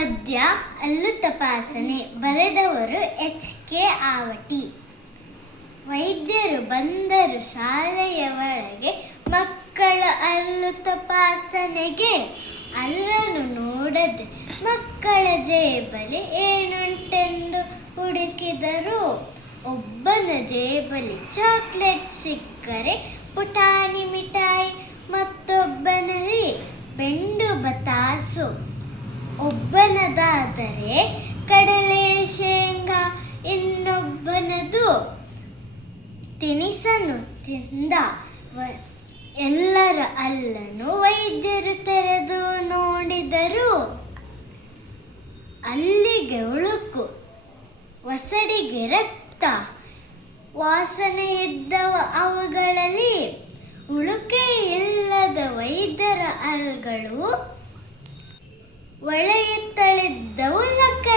ಪದ್ಯ, ಅಲ್ಲು ತಪಾಸಣೆ ಬರೆದವರು ಎಚ್. ಕೆ. ಆವಟಿ. ವೈದ್ಯರು ಬಂದರು ಶಾಲೆಯ ಒಳಗೆ, ಮಕ್ಕಳ ಅಲ್ಲು ತಪಾಸಣೆಗೆ. ಅಲ್ಲನ್ನು ನೋಡದೆ ಮಕ್ಕಳ ಜೇಬಲಿ ಏನುಂಟೆಂದು ಹುಡುಕಿದರು. ಒಬ್ಬನ ಜೇಬಲಿ ಚಾಕ್ಲೇಟ್ ಸಿಕ್ಕರೆ ಪುಟಾಣಿ ಒಬ್ಬನದಾದರೆ ಕಡಲೆ ಶೇಂಗಾ ಇನ್ನೊಬ್ಬನದು. ತಿನಿಸನ್ನು ತಿಂದ ಎಲ್ಲರ ಅಲ್ಲನು ವೈದ್ಯರು ತೆರೆದು ನೋಡಿದರು. ಅಲ್ಲಿಗೆ ಉಳುಕು, ಒಸಡಿಗೆ ರಕ್ತ, ವಾಸನೆ ಇದ್ದವ ಅವುಗಳಲ್ಲಿ. ಉಳುಕೆ ಇಲ್ಲದ ವೈದ್ಯರ ಅಲ್ಗಳು les doy la.